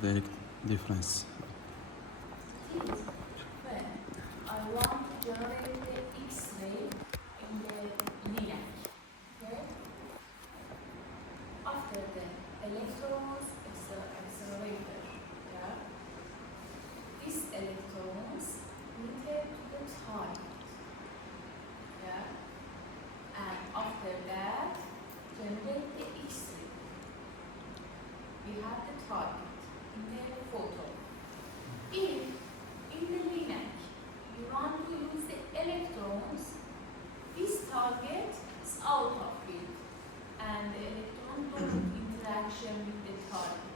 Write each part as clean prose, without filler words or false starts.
the difference? When I want to generate the X-ray in the linear, okay? After the electrons accelerator, yeah? These electrons needed to the target, yeah? And after that, generate the X-ray. We have the target in the photon. If in the linear you want to use the electrons, this target is out of field and the electron don't interaction with the target.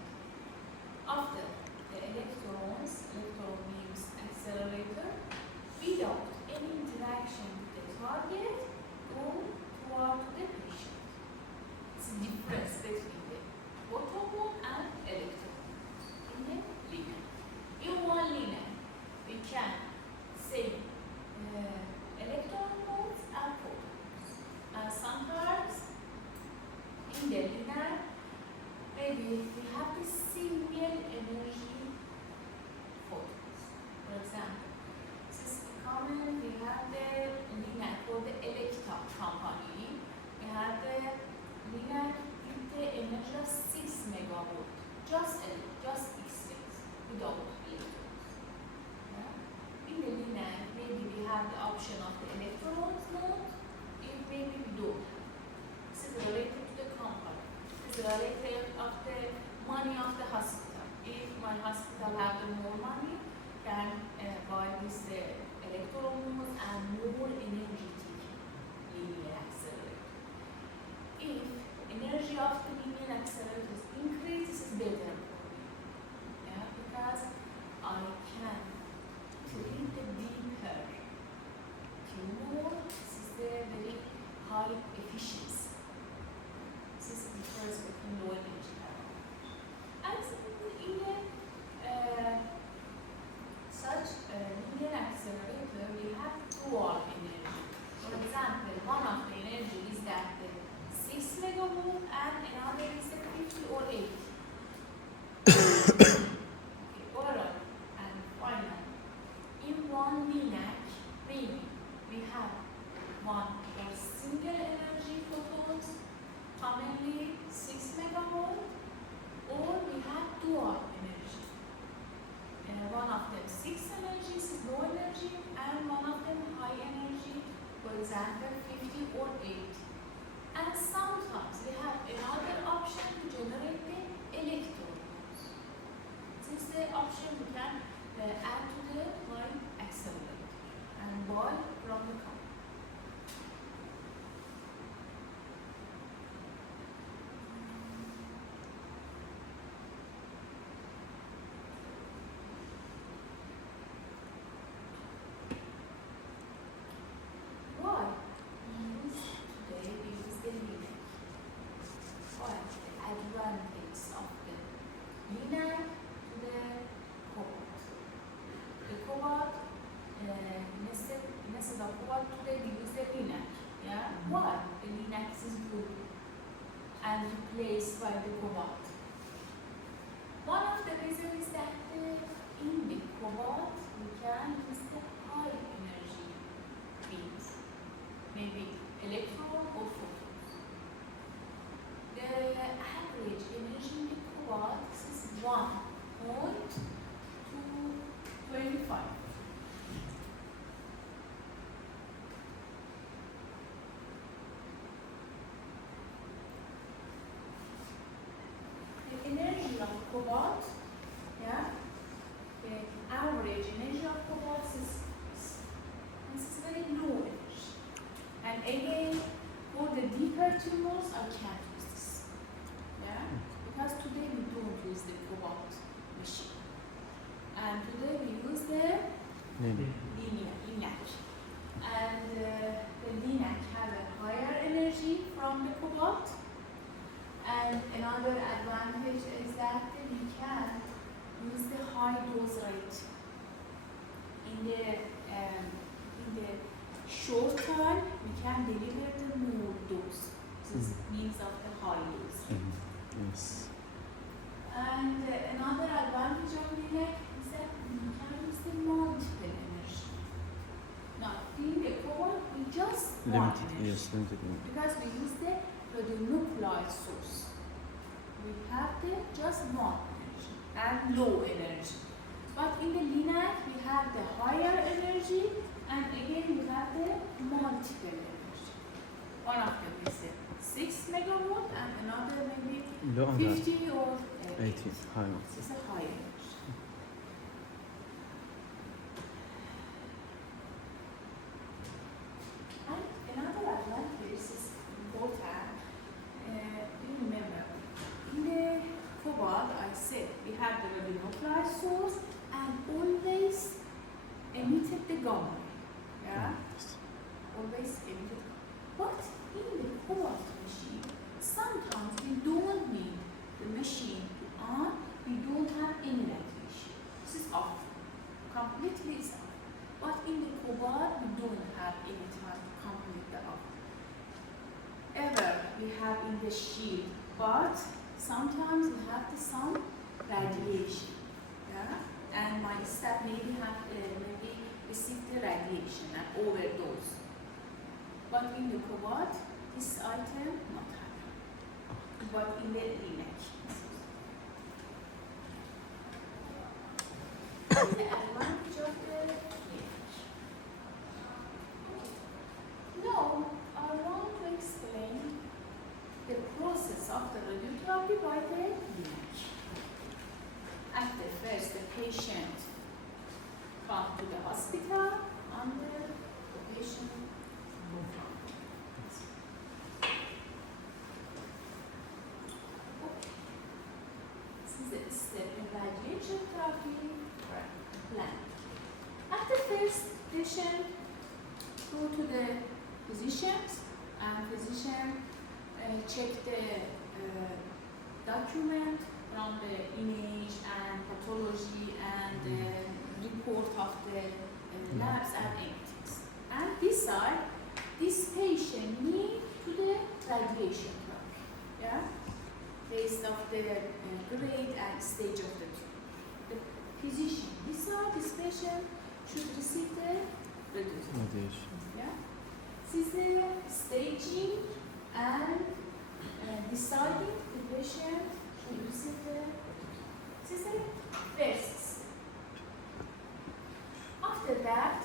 After the electrons, electron means accelerator, without any interaction with the target, go toward the patient. It's a difference between the photon and electron in the linear. In one linear, we can say electron modes and photons. And sometimes in the linear, maybe we have the single energy photons. For example, this is common, we have the linear for the Electra company. We have the linear with the energy of 6 megavolt. Just X-rays without electrons. Yeah? In the linear, maybe we have the option of the electrons mode, if maybe we don't have. This is related to the company. This is related of the money of the hospital. If my hospital have the more money, can buy this electron mode and more energetic linear accelerator. If energy of the linear accelerator increases, is better for me. Yeah, because I can treat the deeper tumor. This is the very high efficiency. This is the difference between low energy power. And in the such linear accelerator, we have dual energy. For example, one of the energy is that the 6 megavolt and another is the 50 or 80. Okay, overall and final. In one linear, maybe we have one or single energy photons, commonly 6 megavolt, or we have dual energy. One of them 6 energies is low energy, and one of them high energy, for example 50 or 80. And sometimes we have another option to generate the electrons. This is the option we can add to the line accelerator and buy from the company. Why? Today we use the linear. What the advantage of the linear to the cobalt? The cobalt, instead of cobalt, today we use the linear. Yeah? Why? The linear is good and replaced by the cobalt. One of the reasons is that in the cobalt we can use the high energy beams, maybe electron or photons. The average energy in the cobalt is 1.225. The energy of cobalt, yeah, the average energy of cobalt is very low energy. And again, for the deeper tumors, I can't use this. Yeah? Because today we don't use the cobalt machine. And today we use the linear. And the linear have a higher energy from the cobalt. And another advantage is that we can use the high dose rate in the short time. We can deliver the more dose. This means of the high dose. Yes. And another advantage one Limited, energy. yes, limited energy. Because we use the radionuclide source. We have the just one energy and low energy. But in the LINAC, we have the higher energy, and again we have the multiple energy. One of them is a 6 megawatt, and another maybe Low and 50 or 80, high. This is a high energy. And another advantage is important. You remember, in the cobalt, I said we have the radionuclide source and always emitted the gamma. Yeah? Always emitted. But in the cobalt machine, sometimes we don't need the machine to on, we don't have any radiation. This is off. Completely is off. But in the cobalt, we don't have any time to completely off. Ever we have in the shield, but sometimes we have some radiation. Yeah? And my staff maybe have maybe received the radiation and overdose. But in the cobalt, this item not happen. But in the image. The advantage of the image. Now, I want to explain the process of the radiotherapy by the image. At the first, the patient come to the hospital and the patient move on. This is the radiation therapy plan. At the first, patient go to the physicians, and physician check the document from the image and pathology and the report of the labs and everything, and decide this patient need to the radiation therapy. Yeah, based of the grade and stage of the tumor. The physician decide this patient should receive the radiation. Yeah, this is the staging and deciding the patient should receive the. This is the first. After that,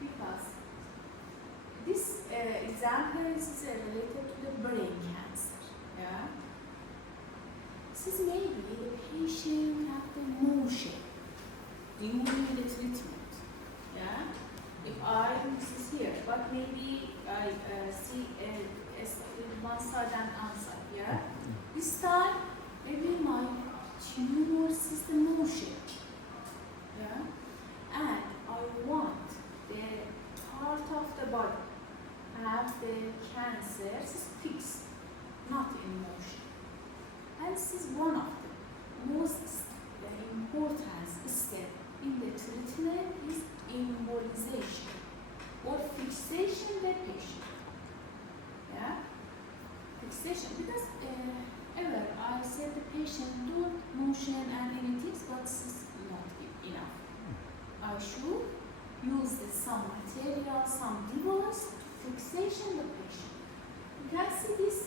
because this example is related to the brain cancer. Yeah. This is maybe the patient have the motion during the treatment. Yeah. This is here, but maybe I see one side and outside. Yeah. This time, maybe my tumor system motion. Yeah. And I want the part of the body have the cancer is fixed, not in motion. And this is one of the most important steps in the treatment is immobilization or fixation the patient. Yeah, fixation, because ever I said the patient do motion and anything, but this is not enough. I should use some material, some device to fixation the patient. You can see this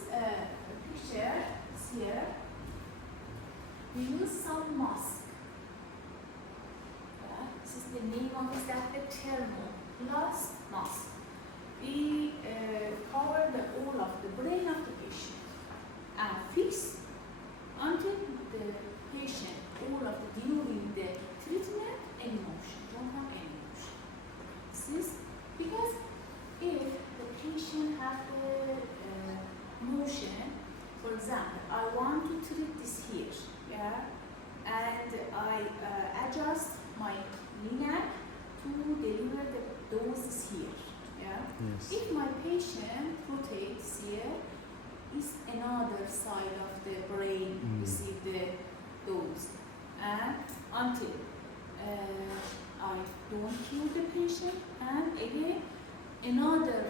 picture here. We use some mask. This is the name of it, that the thermoplast mask. We cover the all of the brain of the patient and fix until the patient all of the during the treatment any motion, don't have any motion. This is because if the patient have the motion, for example, I want to treat this here, yeah, and I adjust my LINAC to deliver the doses here. Yeah? Yes. If my patient rotates here, is another side of the brain receive the dose, and until I don't kill the patient, and again another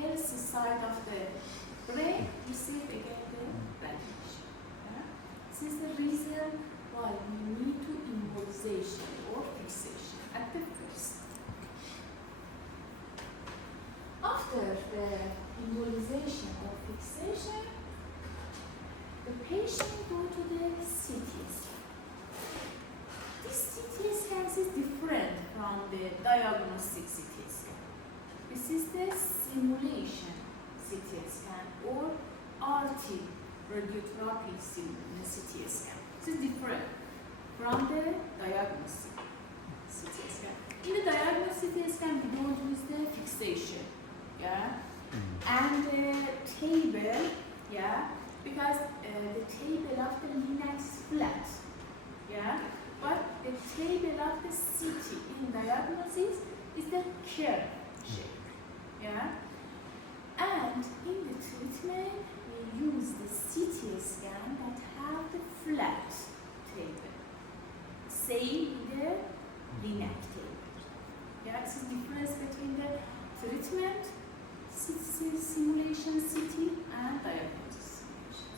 healthy side of the brain receive again the radiation. Yeah? This is the reason why we need to immobilization or fixation at the first. scan or RT, radiotherapy CT scan. This is different from the diagnostic CT scan. In the diagnostic CT scan, we don't use the fixation, yeah, and the table, yeah, because the table of the Linux is flat, yeah, but the table of the CT in diagnosis is the curve shape, yeah, and in the treatment we use the CT scan that have the flat table, same in the Linux table, yeah. This is the difference between the treatment simulation CT and diagnosis simulation.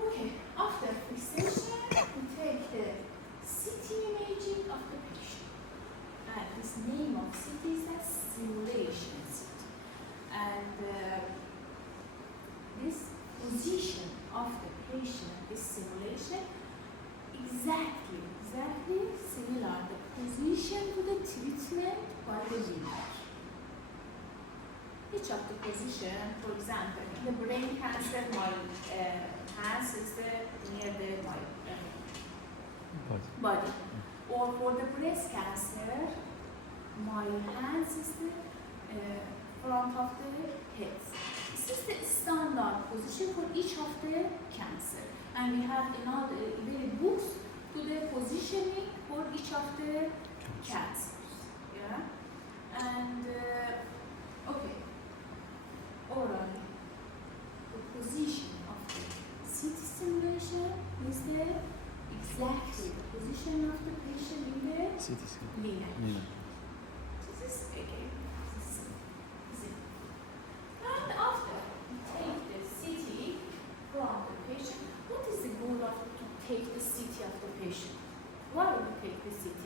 Okay, after fixation, we take the CT imaging of the patient. And this name of CT is a simulation CT. And this position of the patient, this simulation, exactly similar the position to the treatment by the linear. Each of the position, for example, in the brain cancer, my hands is near the body. Or for the breast cancer, my hands is the front of the head. This is the standard position for each of the cancer. And we have another very books to the positioning for each of the cancers. Yeah? And okay. Orally, the position of the CT simulation is exactly the position of the patient in the linear. This is again, and after we take the CT from the patient, what is the goal of to take the CT of the patient? Why we take the CT?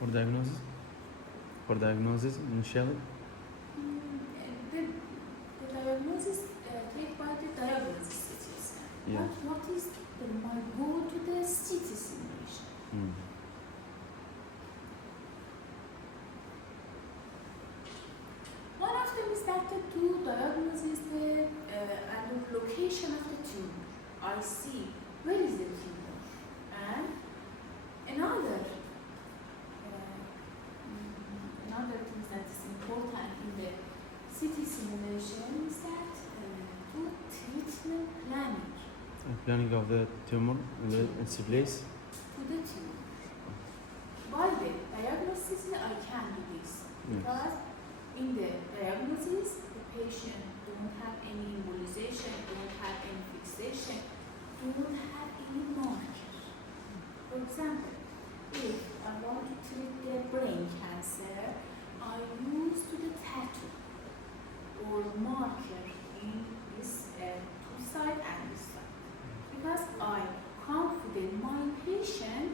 For diagnosis? For diagnosis initially? The diagnosis take by the diagnosis CT scan. Yeah. What is my goal to the CT simulation? One of them is that to diagnose the and the location of the tumor. I see where is the tumor, and another thing that is important in the CT simulation is that to treatment planning. Planning of the tumor in its place? To the tumor. By the diagnosis, I can do this. Because in the diagnosis, the patient don't have any embolization, don't have any fixation, don't have any marker. For example, if I want to treat the brain cancer, I use to the tattoo or marker in this two side and this side. Because I confident my patient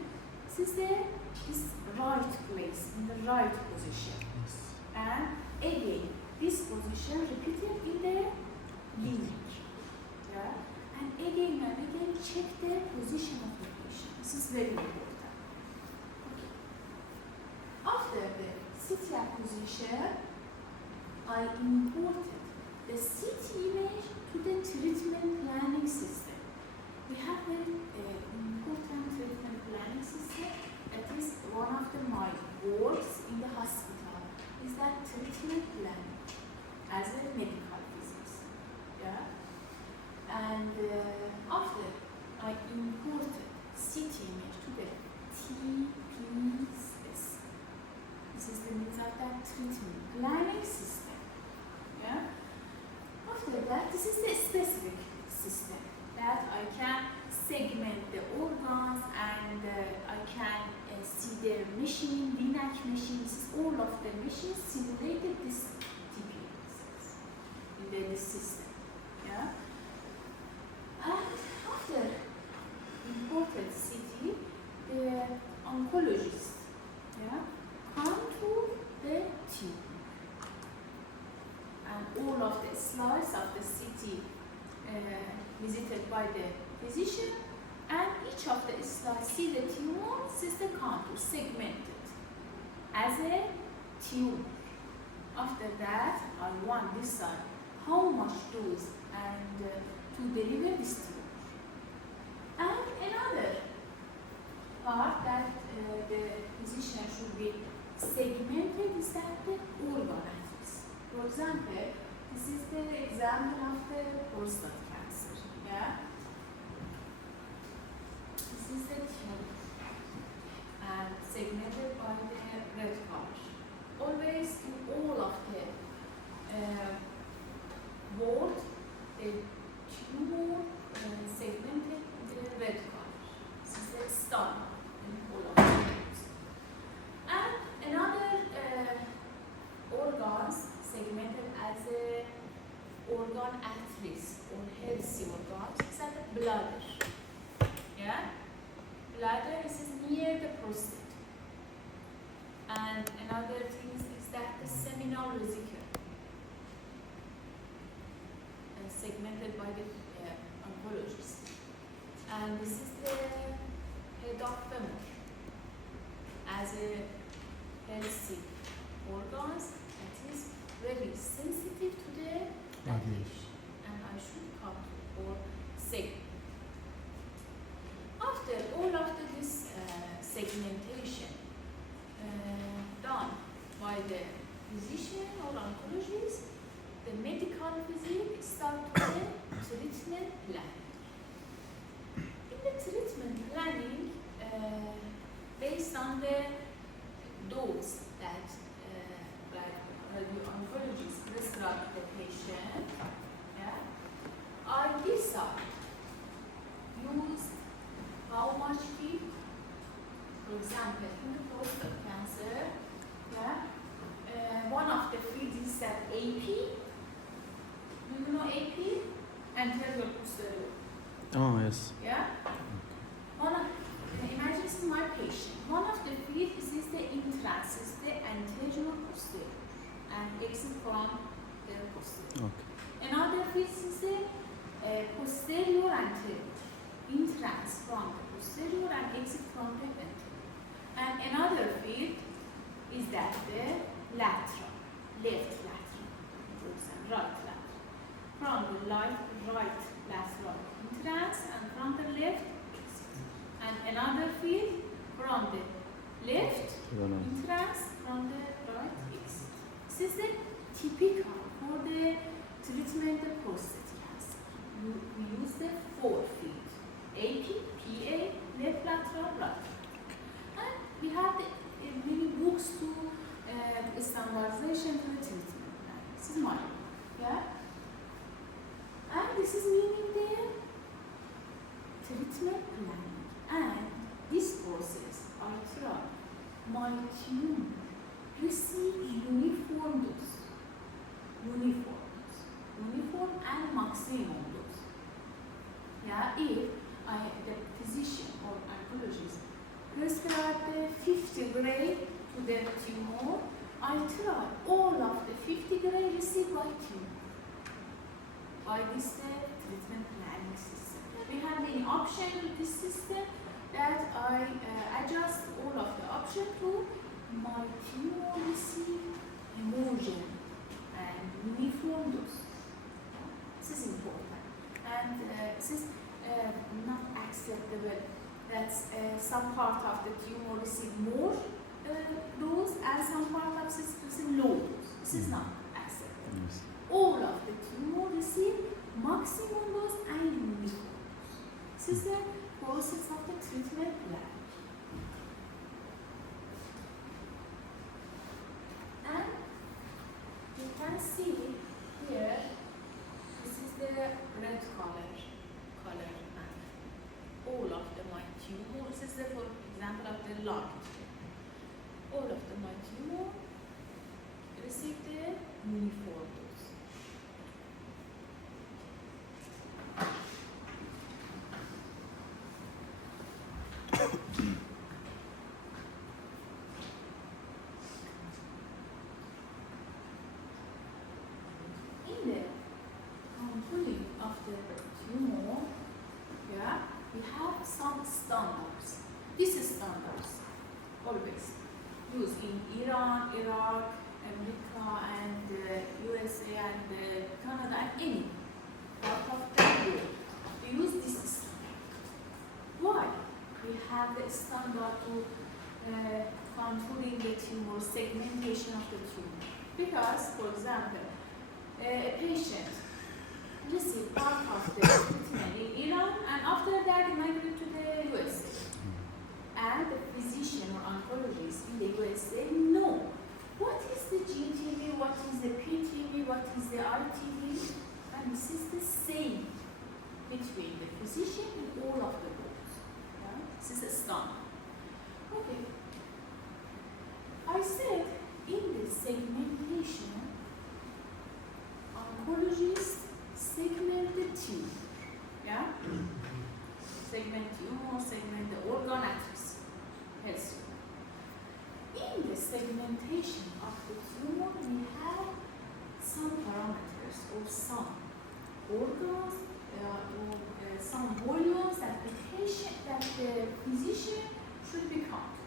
is this right place, in the right position. And again, this position repeated in the linear. Yeah? And again check the position of the patient. This is very important. Okay. After the CT acquisition, I imported the CT image to the treatment planning system. We have an important treatment planning system that is one of my works in the hospital is that treatment planning as a medical physics. Yeah? And after I imported CT image to the TPS. This is the means of that treatment planning system. Yeah? After that, this is the specific system that I can segment the organs and I can see the machine, Linux machines, all of the machines simulated this TPS in the system. Yeah? And after imported CT, the oncologist control the tumor. And all of the slides of the CT visited by the physician, and each of the slides see the tumor, is the contour segmented as a tumor. After that, I want this side how much dose and to deliver this tumor. And another part that the physician should be segmented is that the organ axis. For example, this is the example of the prostate cancer. Yeah. This is the tumor and segmented by the red color. Always in all of the board, the tumor segmented in the red color. This is the standard in all of the boards. And another organs segmented as a organ at risk or healthy organs is that the bladder. Yeah, bladder is near the prostate. And another thing is that the seminal vesicle segmented by the oncologist. And this is the head of femur as a healthy organs that is very sensitive to the radiation. And I should cut or segment. After all of this segmentation done by the physician or oncologist, the medical physique starts with the treatment plan. In the treatment planning, based on the dose that the oncologist prescribed the patient, yeah, I decide use how much feed. For example, in the prostate cancer, yeah, one of the feeds is that AP. Do you know AP? Anterior posterior. Oh, yes. Yeah. Imagine this is my patient. One of the feeds is the entrance, is the anterior posterior, and exit from the posterior. Okay. Another feed is the posterior anterior, entrance from the posterior and exit from the anterior. And another field is that the lateral, left lateral, for example, right lateral. From the right lateral entrance and from the left exit. And another field from the left entrance, from the right exit. This is the typical for the treatment of prostate cancer. We use the 4 field: AP, PA, left lateral, right lateral. We have many books to standardization to the treatment plan. This is Mayo, yeah? And this is meaning the treatment plan. And this process, I try my tumor receive uniform dose. Uniform and maximum dose. Yeah, if the physician or oncologist prescribe the 50 gray to the tumor, I try all of the 50 gray received by tumor. By this treatment planning system. We have many options with this system that I adjust all of the options to my tumor receive homogen and uniform dose. This is important. And this is not acceptable. That's some part of the tumor receive more dose and some part of this receive low dose. This is not acceptable. Yes. All of the tumor receive maximum dose and uniform dose. This is the process of the treatment plan. And you can see here, this is the red color. All of the my tumor, this is the, for example, of the lung. All of the my tumor receive the uniform dose. In the controlling of the tumor, yeah, we have some standards. These standards always used in Iran, Iraq, America, and any part of the wall. We use this standard. Why? We have the standard to contouring the tumor, segmentation of the tumor. Because, for example, a patient received part of the treatment in Iran and after that he migrated to the USA. And the physician or oncologist in the USA know what is the GTV, what is the PTV, what is the RTV, and this is the same between the physician and all of the groups. Yeah? This is a standard. Okay. I said in the segmentation, oncologists segment the tumor. Yeah? Segment tumor, segment the organ axis. Yes. In the segmentation of the tumor, we have some parameters or some organs or some volumes that the patient, that the physician should be counted.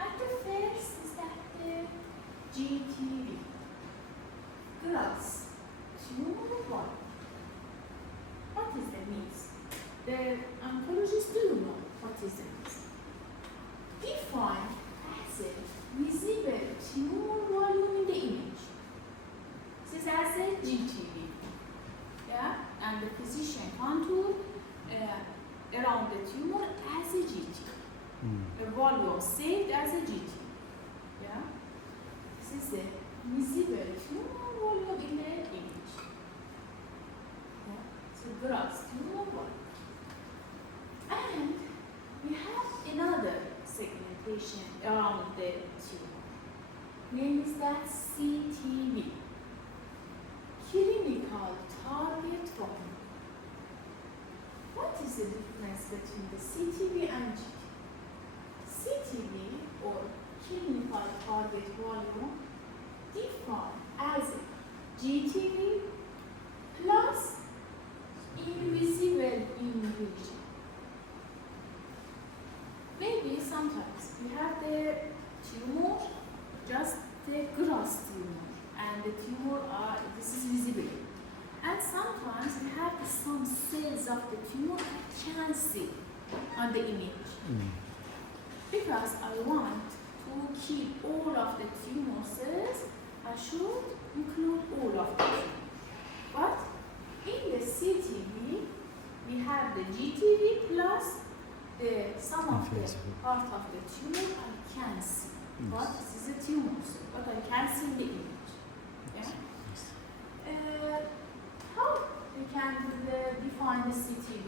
At the first is that the GTV, gross tumor volume. What is the means? The oncologists do know what is the means. Defined as a visible tumor volume in the image. This is as a GTV. Yeah? And the physician contour around the tumor as a GTV. A volume saved as a GTV. Yeah? This is the visible tumor volume in the image. Yeah? So gross tumor volume. And we have another segmentation around the tumor. Name is that CTV. Clinical target volume. What is the difference between the CTV and GTV? CTV or clinical target volume defined as GTV plus invisible invasion. Maybe sometimes we have the tumor, just the gross tumor, and the tumor this is visible. And sometimes we have some cells of the tumor I can see on the image. Because I want to keep all of the tumor cells, I should include all of them. But in the CTV, we have the GTV plus some of the part of the tumor I can see. But this is a tumor cell, but I can see in the image. Yeah? How we can define the CTV?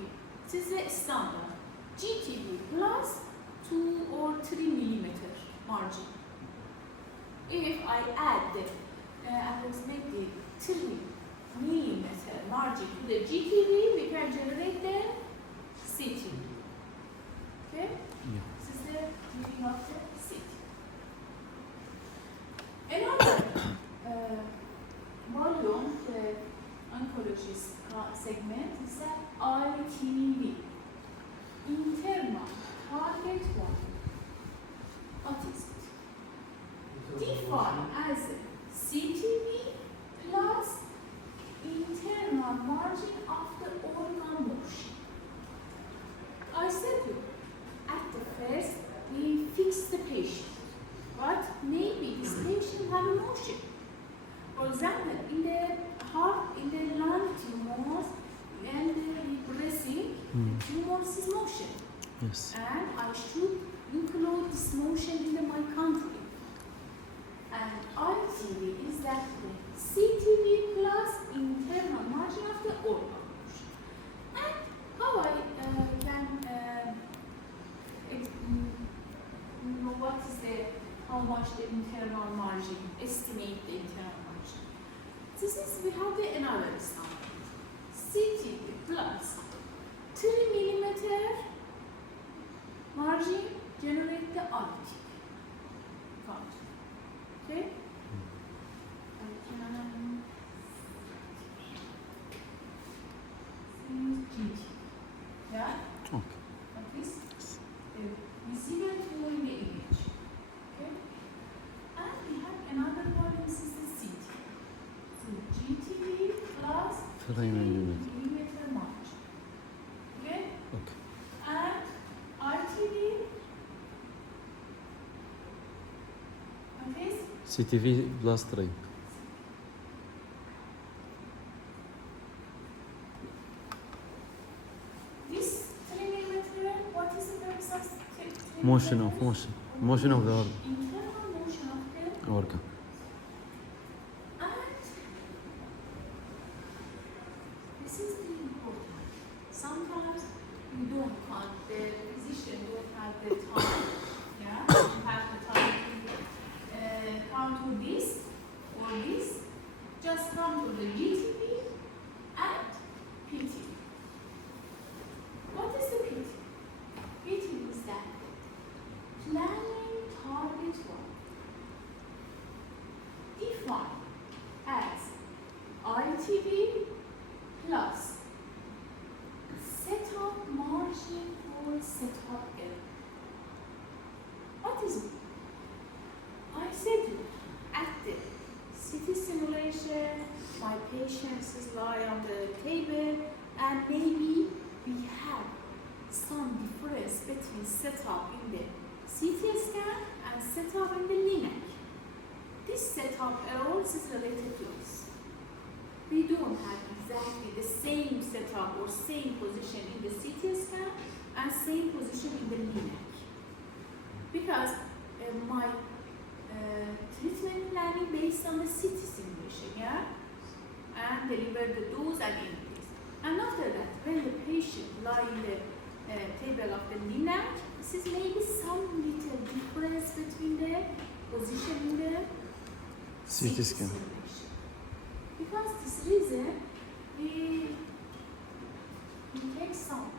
This is a standard. GTV plus 2 or 3 millimeter margin. If I add approximately 3 millimeter margin to the GTV, we can generate the CTV. Okay? Yeah. This is the meaning of the CTV. Another volume, the oncologist segment is the ITV, internal target volume. What is it? Defined as CTV plus internal margin of the organ motion. I said to you, at the first we fix the patient, but maybe this patient have a motion. For example, in the heart, in the lung tumors and the breathing, the tumors is motion. Yes. And I should include this motion in my country. And ITV is that the CTV plus internal margin of the organ motion. And how I can what is how much the internal margin, estimate the internal margin. This is, we have the another example. CTV plus 3 millimeter margin generate the ITV. Okay? I can use GT. Yeah? Okay. Like this. Visible tumor in the image. Okay? And we have another one, this is the CT. So 3 millimeter. millimeter margin. Okay? Okay. And RTV, what is? CTV plus 3. This 3 millimeter, what is the purpose of 3 Motion of millimeters? motion of the organ. Internal motion of the Organ. and this is the important. Sometimes you don't count, the physician don't have the time, yeah, don't have the time to count to this or this, just come to the GTP and PT. What is the PT? PT is that planning target one, defined as ITV plus setup margin or setup error. What is it? I said at the CT simulation, my patients lie on the table and maybe we have some difference between setup in the CT scan and setup in the LINAC. This setup errors is related to this. We don't have exactly the same setup or same position in the CT scan and same position in the LINAC. Because my treatment planning based on the CT simulation, yeah? And deliver the dose and increase. And after that, when the patient lie in the table of the LINAC, this is maybe some little difference between the position in the CT scan. simulation. Because this reason, we take some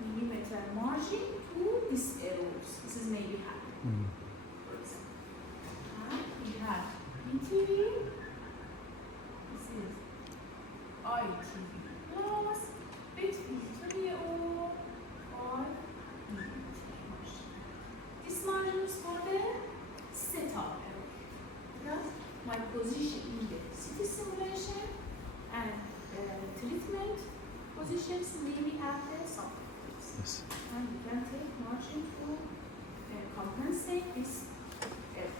millimeter margin to this errors. This is maybe happening, for example. And we have ETV, this is ITV plus between 3 or 5 millimeter margin. This margin is for the setup error. Because my position in the CT simulation and treatment positions maybe have the some difference. Yes. And we can take margin to compensate this error.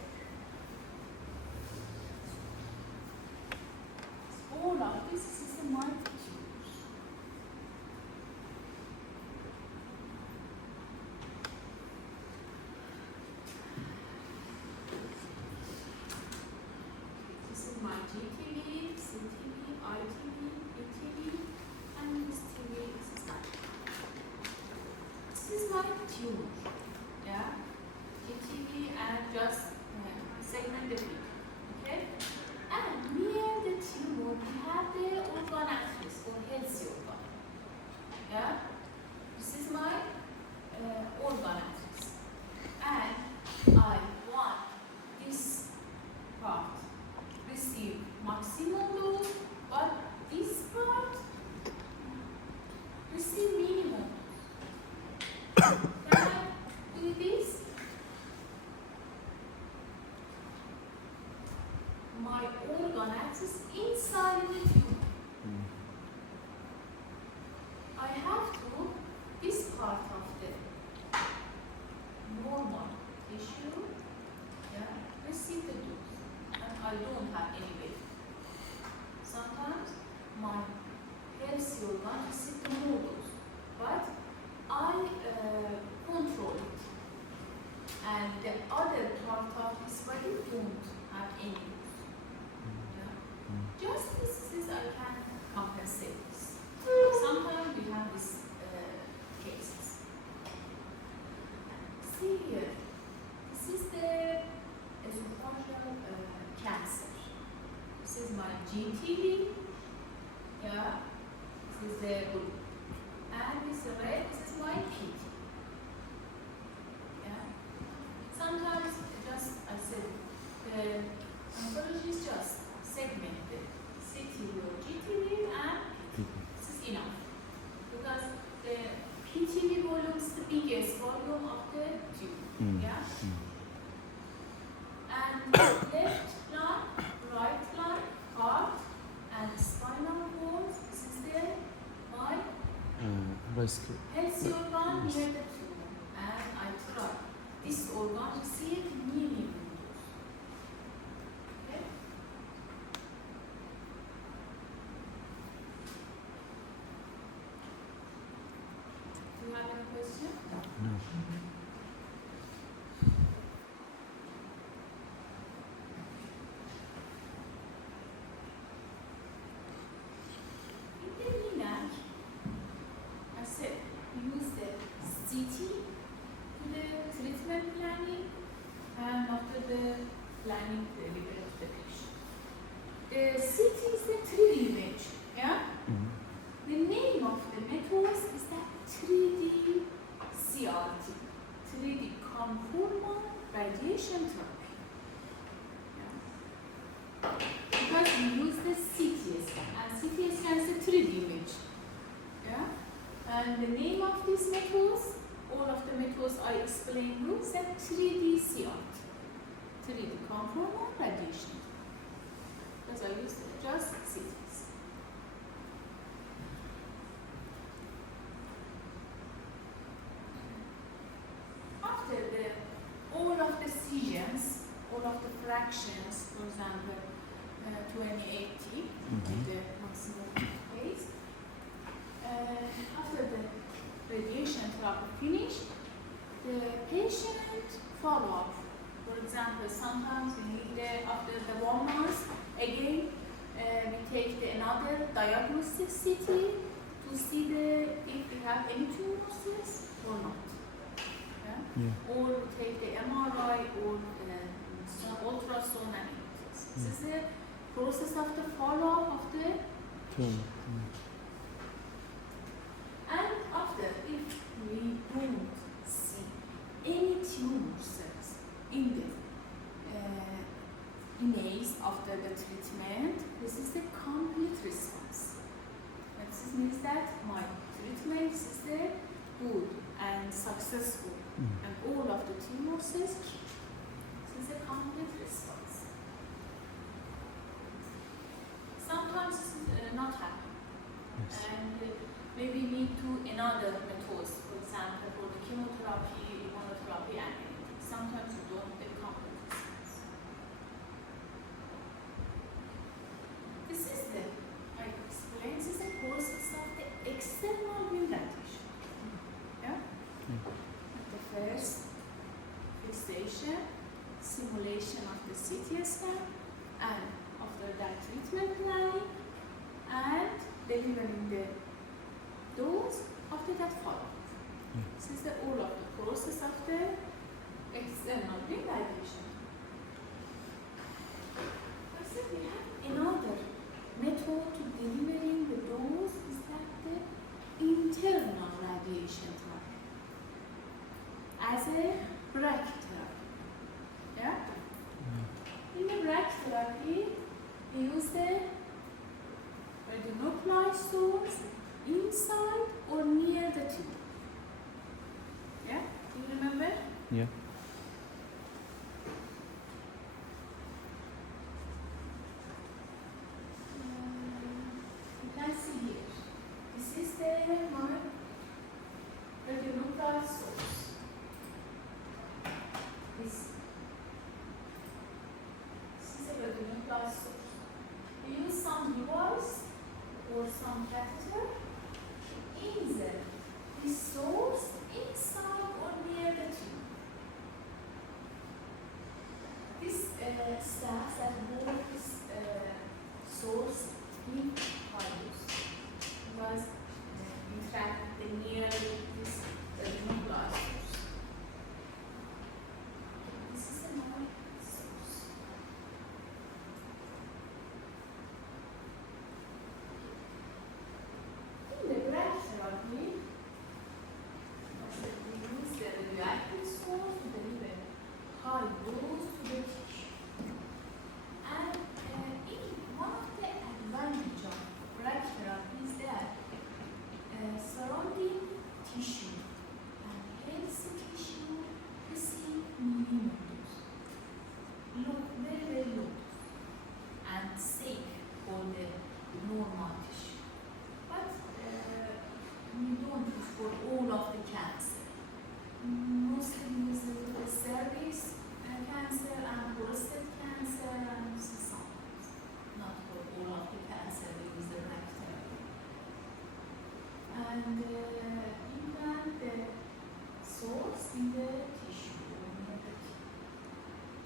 All of this is the multitude. This is my GTV, CTV, ITV, ATV, and this TV is that. This is my tumor, yeah? GTV and just segment the peak, okay? And near the tumor, we have the organ axis or healthy organ, yeah? This is my organ axis. And I want this part receive maximum dose, but this part receive minimum. Can I do this? My organ axis inside the tumor. I have to, this part of the normal tissue, yeah, receive the dose. And I don't have any weight. Sometimes my healthy organ receive the more dose, but I control it. And the other part of this body don't have any dose. Yeah? Just this is I can compensate this. Sometimes we have these cases. See here, this is the esophageal cancer. This is my GTV. Yeah, this is the blue. And this red, this is my PT. Yeah. Sometimes just I said the oncologist just segment the CTV or GTV and this is enough. Because the PTV volume is the biggest volume of the tube. Yeah? And left line, right line, heart, and spinal cord, rescue. Healthy organ Yes. near the tumor, and I try. This organ receive nearly windows. Okay? Do you have any question? No. In the LINAC, I said use the CT to the treatment planning and after the planning the delivery of the patient. The CT is the 3D image, yeah? Mhm. The name of the method is that 3D CRT, 3D conformal radiation therapy. Yeah. Because we use the CT scan, and CT scan is a 3D image. Yeah? And the name of these methods, all of the methods I explained you, is a 3D CRT, 3D conformal radiation. Because I use just CTs. After all of the seasons, all of the fractions, for example, 2080, the maximum case, after the radiation therapy finish, the patient follow-up. For example, sometimes we need after the 1 month, again, we take another diagnostic CT to see if we have any tumors or not. Yeah. Or we take the MRI or some ultrasound and images. This is the process of the follow-up of the Tumor. and after if we don't see any tumor cells in the image after the treatment, this is the complete response. This means that my treatment is the good and successful. And all of the tumor cells, this is a complete response. Sometimes it's not happen, Yes. and maybe need to another methods, for example, for the chemotherapy, immunotherapy, and anything. Sometimes you don't get complete response. This is the, I explained, this is the process of the external beam radiation. Yeah? The first fixation, simulation of the CT scan, and after that treatment planning, and delivering the dose after that follow-up. This is all of the process of the external beam radiation. I said we have another method to delivering the dose is that the internal radiation therapy. As a brachytherapy. Yeah? In the brachytherapy, we use the radionuclide source inside or near the tumor. Yeah? Do you remember? Yeah. You can see here. This is the my radionuclide source. This is a radionuclide source. We use some device or some catheter to insert this source inside or near the tumor. This staff that hold this source in values because we track the near this radionuclide source. This is another source. and implant the source in the tissue.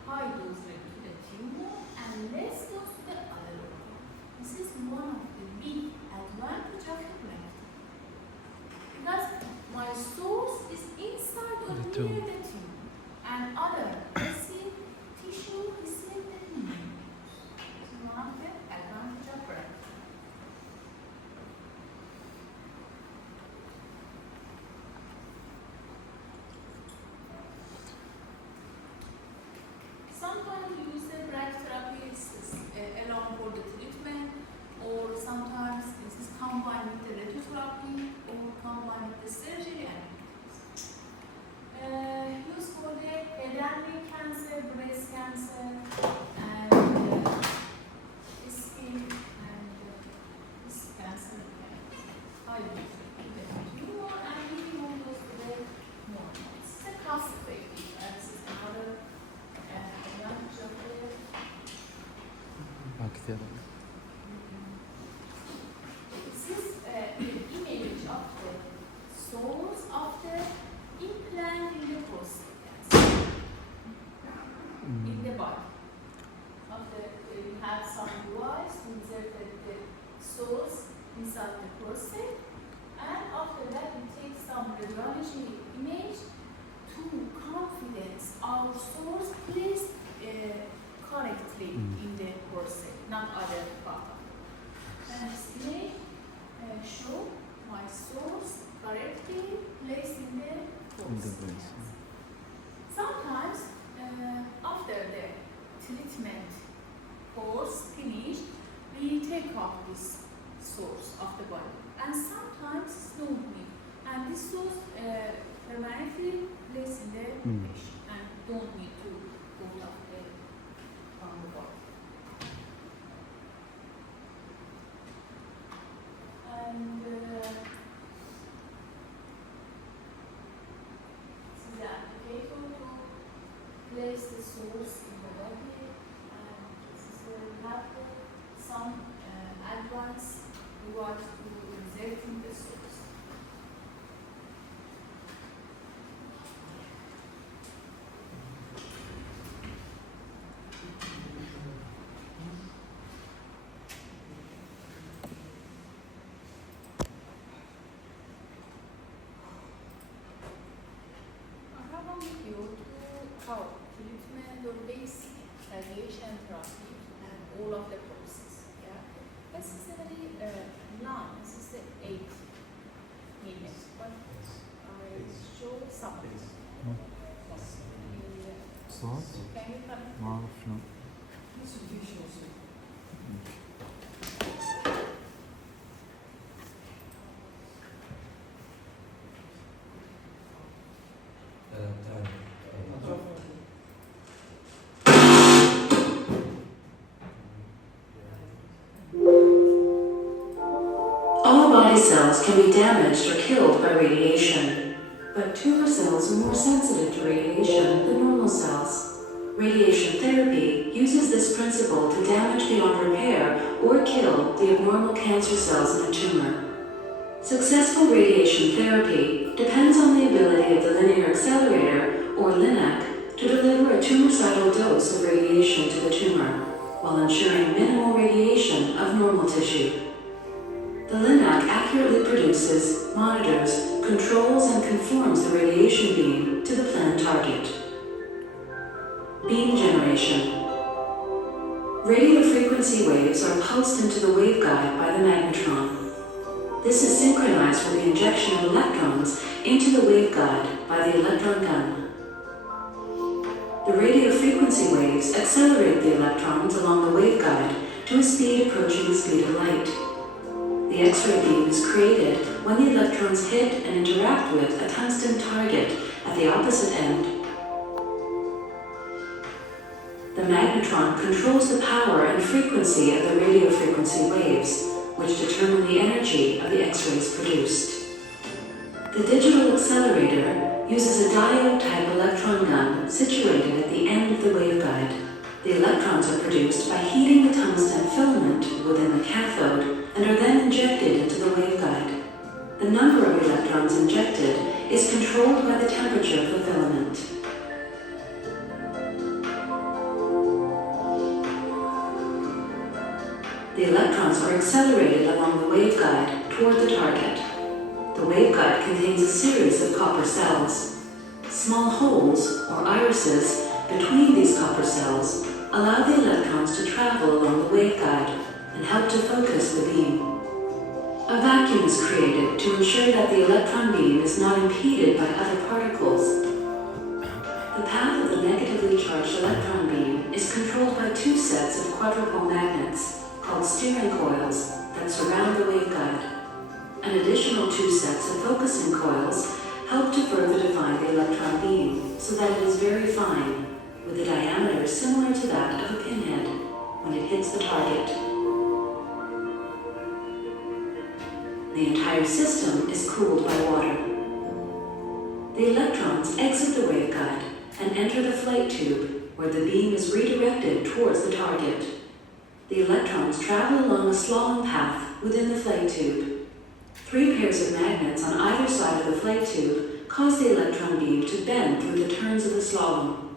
High dose to the tumor and less dose to the other organ. This is one of the big advantage of the rectum. Because my source is inside or near the tumor and other receive tissue receive the tumor. This is one of the advantage of rectum. Sometimes we use the brachytherapy along for the treatment, or sometimes this is combined with the radiotherapy or combined with the surgery and used for the gastric cancer, breast cancer, and skin and this cancer. High dose to the tumor and minimum dose to the normal. It's a cost effective. This is another advantage of the أكثر. This is the image of the source of the implant in the prostate cancer, in the body. We have some device to insert the source inside the prostate, and after that we take some radiology image to confidence our source placed correctly in the prostate, not other part of it. And this image show my source correctly placed in the prostate. Sometimes after the treatment course finished, we take off this source of the body, and sometimes no need, and this source permanently placed in the patient and don't need to go off from the body. And this is the applicator to place the source in the body, and this is where we have some advanced device to inserting the source. Treatment or basic radiation therapy and all of the process. Yeah, this is very long. This is the 8 minutes, but I show some. صوت؟ Can you come? ما أعرف شلون. All body cells can be damaged or killed by radiation, but tumor cells are more sensitive to radiation than normal cells. Radiation therapy uses this principle to damage beyond repair or kill the abnormal cancer cells in a tumor. Successful radiation therapy depends on the ability of the linear accelerator, or LINAC, to deliver a tumoricidal dose of radiation to the tumor, while ensuring minimal radiation of normal tissue. The LINAC accurately produces, monitors, controls, and conforms the radiation beam to the planned target. Beam generation. Radio frequency waves are pulsed into the waveguide by the magnetron. This is synchronized with the injection of electrons into the waveguide by the electron gun. The radio frequency waves accelerate the electrons along the waveguide to a speed approaching the speed of light. The X-ray beam is created when the electrons hit and interact with a tungsten target at the opposite end. The magnetron controls the power and frequency of the radio frequency waves, which determine the energy of the X-rays produced. The digital accelerator uses a diode-type electron gun situated at the end of the waveguide. The electrons are produced by heating the tungsten filament within the cathode and are then injected into the waveguide. The number of electrons injected is controlled by the temperature of the filament. The electrons are accelerated along the waveguide toward the target. The waveguide contains a series of copper cells. Small holes, or irises, between these copper cells allow the electrons to travel along the waveguide and help to focus the beam. A vacuum is created to ensure that the electron beam is not impeded by other particles. The path of the negatively charged electron beam is controlled by two sets of quadrupole magnets called steering coils that surround the waveguide. An additional two sets of focusing coils help to further define the electron beam so that it is very fine, with a diameter similar to that of a pinhead when it hits the target. The entire system is cooled by water. The electrons exit the waveguide and enter the flight tube, where the beam is redirected towards the target. The electrons travel along a slalom path within the flight tube. Three pairs of magnets on either side of the flight tube cause the electron beam to bend through the turns of the slalom.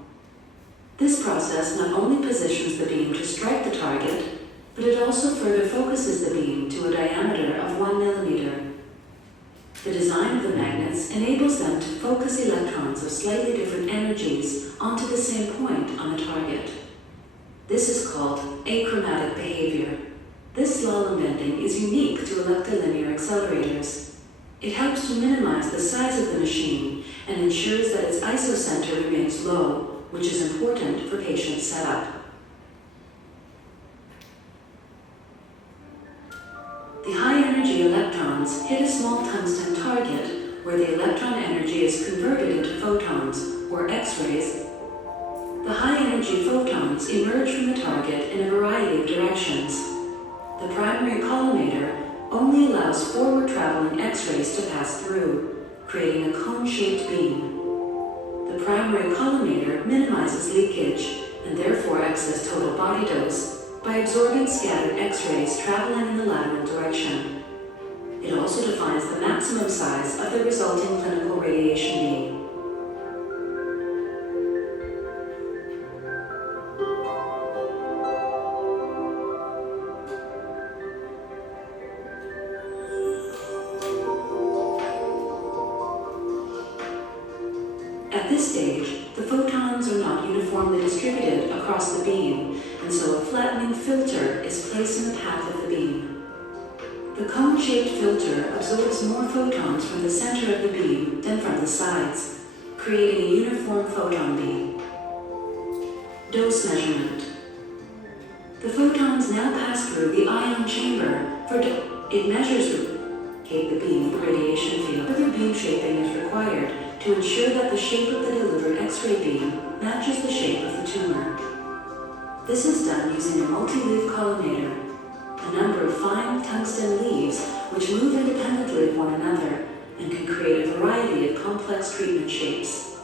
This process not only positions the beam to strike the target, but it also further focuses the beam to a diameter of 1 millimeter. The design of the magnets enables them to focus electrons of slightly different energies onto the same point on the target. This is called achromatic behavior. This slalom bending is unique to electrolinear accelerators. It helps to minimize the size of the machine and ensures that its isocenter remains low, which is important for patient setup. The high-energy electrons hit a small tungsten target where the electron energy is converted into photons, or X-rays. The high-energy photons emerge from the target in a variety of directions. The primary collimator only allows forward-traveling X-rays to pass through, creating a cone-shaped beam. The primary collimator minimizes leakage and therefore excess total body dose by absorbing scattered X-rays traveling in the lateral direction. It also defines the maximum size of the resulting clinical radiation beam. At this stage, the photons are not uniformly distributed across the beam, and so a flattening filter is placed in the path of the beam. The cone-shaped filter absorbs more photons from the center of the beam than from the sides, creating a uniform photon beam. Dose measurement. The photons now pass through the ion chamber it measures the beam radiation field. Further beam shaping is required to ensure that the shape of the delivered X-ray beam matches the shape of the tumor. This is done using a multi-leaf collimator, a number of fine tungsten leaves which move independently of one another and can create a variety of complex treatment shapes.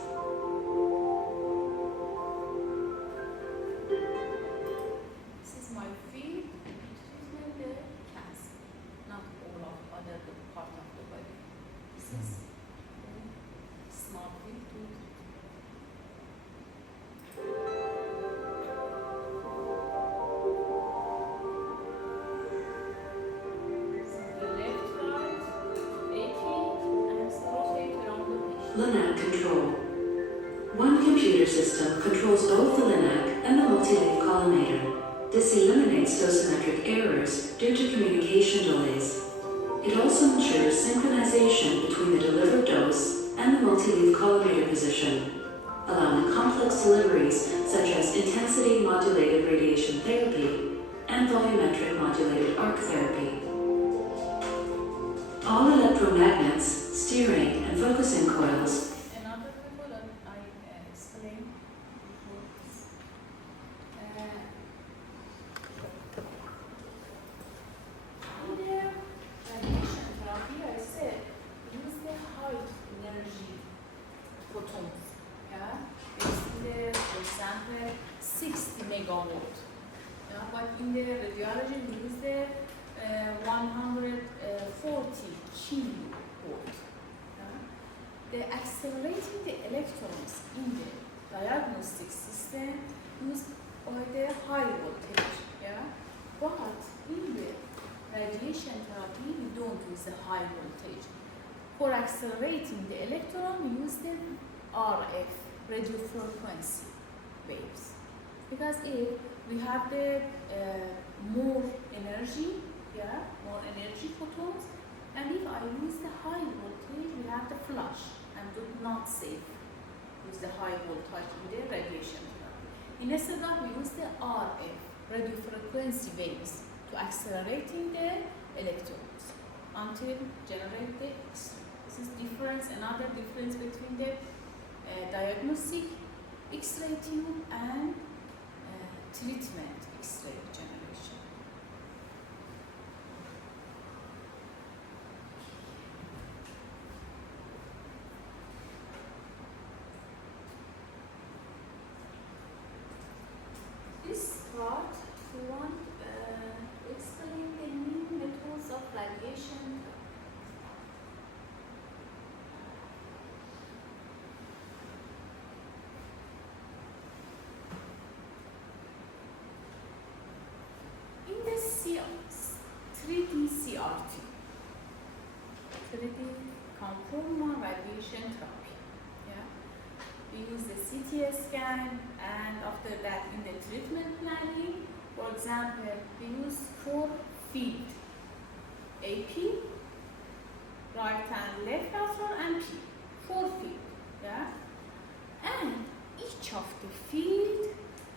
This is my feet, this is the cast, not all of other part of the body. This is small feet. LINAC control. One computer system controls both the LINAC and the multi-leaf collimator. This eliminates dosimetric errors due to communication delays. It also ensures synchronization between the delivered dose and the multi-leaf collimator position, allowing complex deliveries such as intensity-modulated radiation therapy and volumetric modulated arc therapy. All electromagnets, steering, and focusing coils. Another people that I explained before is in the radiation therapy, I said use the high energy photons. Yeah, it's in the, for example, 60 megawatt. Yeah, but in the radiology we use the 140 kilowatt. diagnostic system used by the high voltage, yeah? But in the radiation therapy, we don't use the high voltage. For accelerating the electron, we use the RF, radio frequency waves. Because if we have the more energy, yeah, more energy photons, and if I use the high voltage, we have the flash, and do not safe use the high voltage in the radiation therapy. Instead of we use the RF, radio frequency waves, to accelerating the electrons until generate the X-ray. This is difference, another difference between the diagnostic X-ray tube and treatment X-ray generation. This part we want to explain the new methods of radiation. In the 3D CRT, 3D conformal radiation therapy, yeah, we use the CT scan, and after that in the treatment planning, for example, we use 4 field, AP, right and left lateral, and P, 4 field, yeah, and each of the field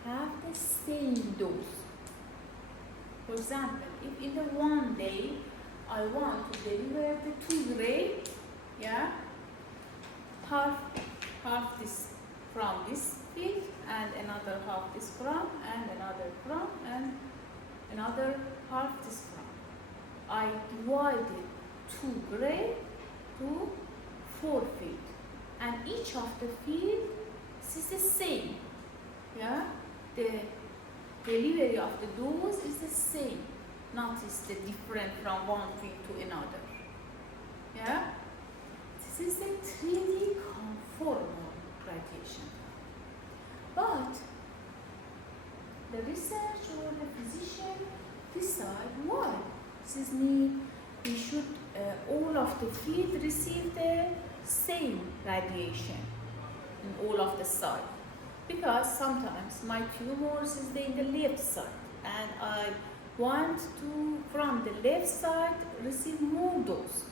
have the same dose. For example, if in the one day I want to deliver the 2 gray, yeah, half this from this field, and another half this from, and another from, and another half this from. I divided 2 gray to 4 field, and each of the field is the same, yeah. The delivery of the dose is the same, notice the different from one field to another, yeah. This is the 3D conformal radiation. But the researcher or the physician decide why this is need. We should all of the field receive the same radiation in all of the side. Because sometimes my tumors is in the left side, and I want to, from the left side, receive more dose,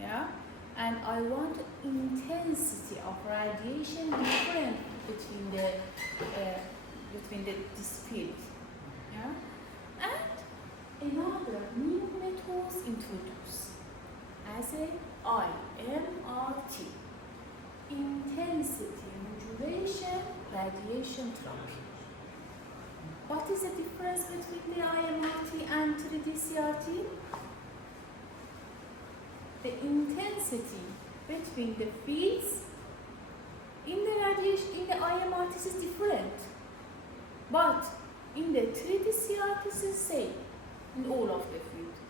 yeah, and I want intensity of radiation different between the this field, yeah, and another new methods introduced as a IMRT, intensity modulation radiation therapy. What is the difference between the IMRT and 3D CRT? The intensity between the fields in the radiation in the IMRT is different, but in the 3D CRT is the same in all of the fields.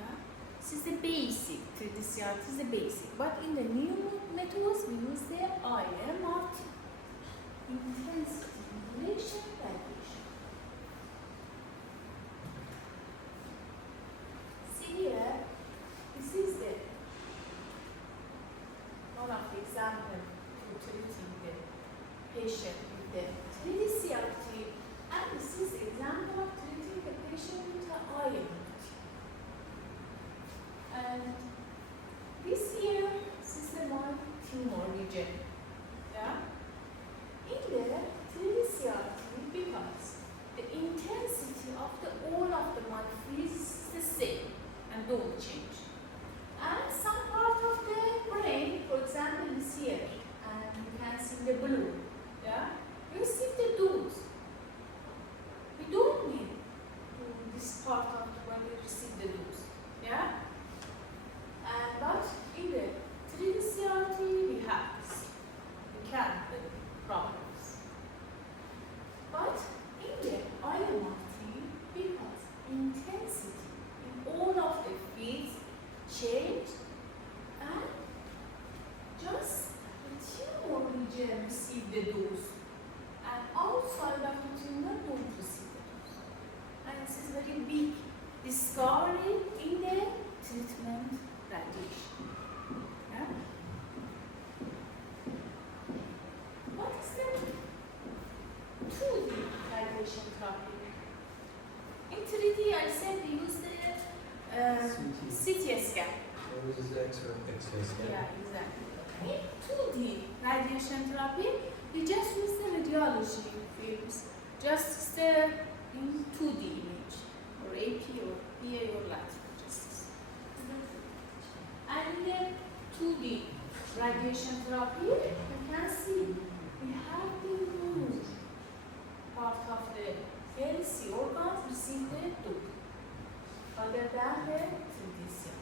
Yeah? This is the basic 3D CRT is the basic, but in the new methods we use the IMRT. Intensity modulation radiation. See here, this is the one of the example for treating the patient with the 3D CRT, and this is example of treating the patient with the IMRT. And this here, this is the my tumor region. Yeah. In the 3D CRT, because the intensity of the all of the my fields is the same and don't change. And some part of the brain, for example, is here, and you can see the blue. Yeah, you see the dose. We don't need to this part of when we receive the dose. Yeah, and but in the 3D CRT we have this. We can problems. But in the IMRT, because intensity in all of the fields radiation. Yeah? What is the 2D radiation therapy? In 3D, I said we use the CT scan. This is X-ray scan. Yeah, exactly. In 2D radiation therapy, we just use the radiology films, just in 2D image, or AP or PA or lateral justice. And in the 2D radiation therapy, you can see we have the mood part of the healthy organs receive the duct, other than the 3D scan.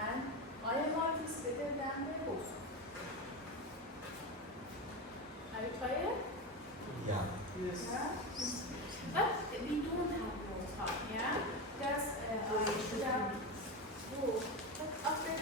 And IMR is better than the both. Are you tired? Yeah. Yes. Yeah. But we don't have more time, yeah? Just I should have, but after